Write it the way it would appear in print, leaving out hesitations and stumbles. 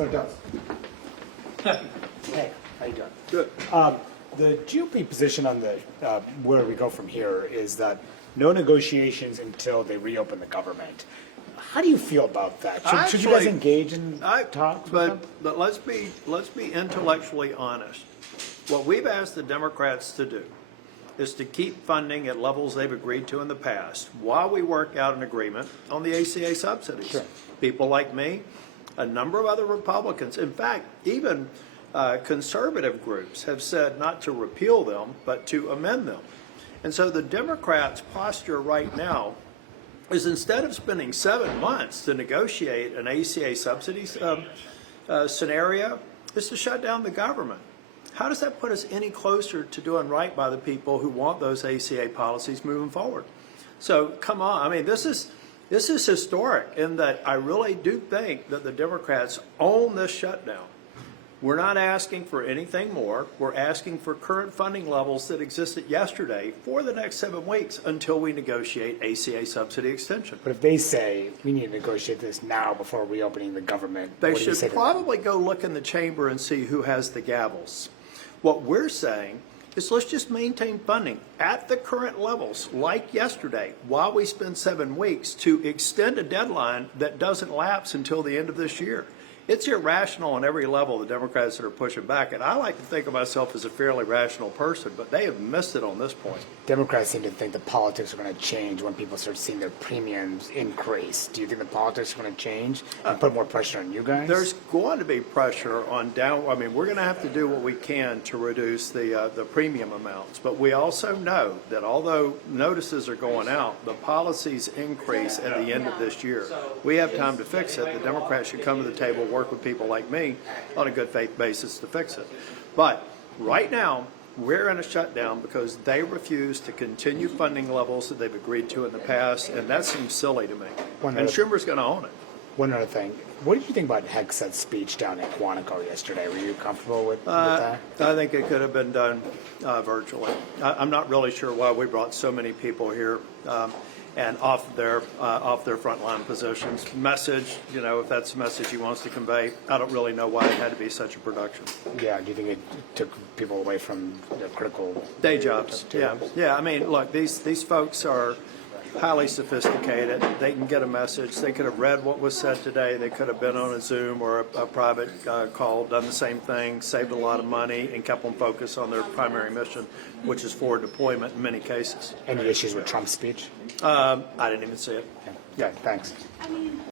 So it does. Hey, how you doing? Good. The GOP position on the where we go from here is that no negotiations until they reopen the government. How do you feel about that? Should you guys engage in talks with them? But let's be intellectually honest. What we've asked the Democrats to do is to keep funding at levels they've agreed to in the past while we work out an agreement on the ACA subsidies. Sure. People like me, a number of other Republicans, in fact, even conservative groups have said not to repeal them, but to amend them. And so the Democrats' posture right now is instead of spending 7 months to negotiate an ACA subsidies scenario, is to shut down the government. How does that put us any closer to doing right by the people who want those ACA policies moving forward? So come on, I mean, this is historic in that I really do think that the Democrats own this shutdown. We're not asking for anything more. We're asking for current funding levels that existed yesterday for the next 7 weeks until we negotiate ACA subsidy extension. But if they say we need to negotiate this now before reopening the government, They what do you say should to probably go look in the chamber and see who has the gavels. What we're saying is let's just maintain funding at the current levels like yesterday while we spend 7 weeks to extend a deadline that doesn't lapse until the end of this year. It's irrational on every level, the Democrats that are pushing back. And I like to think of myself as a fairly rational person, but they have missed it on this point. Democrats seem to think the politics are going to change when people start seeing their premiums increase. Do you think the politics are going to change and put more pressure on you guys? There's going to be pressure on I mean, we're going to have to do what we can to reduce the premium amounts. But we also know that although notices are going out, the policies increase at the end of this year. We have time to fix it. The Democrats should come to the table, work with people like me on a good faith basis to fix it. But right now, we're in a shutdown because they refuse to continue funding levels that they've agreed to in the past, and that seems silly to me. And Schumer's going to own it. One other thing. What did you think about Hegseth's speech down in Quantico yesterday? Were you comfortable with that? I think it could have been done virtually. I'm not really sure why we brought so many people here and off their frontline positions. Message, you know, if that's the message he wants to convey, I don't really know why it had to be such a production. Yeah, do you think it took people away from the critical Day jobs? Yeah. I mean, look, these folks are highly sophisticated. They can get a message. They could have read what was said today. They could have been on a Zoom or a private call, done the same thing, saved a lot of money, and kept them focused on their primary mission, which is forward deployment in many cases. Any issues with Trump's speech? I didn't even see it. Yeah, thanks.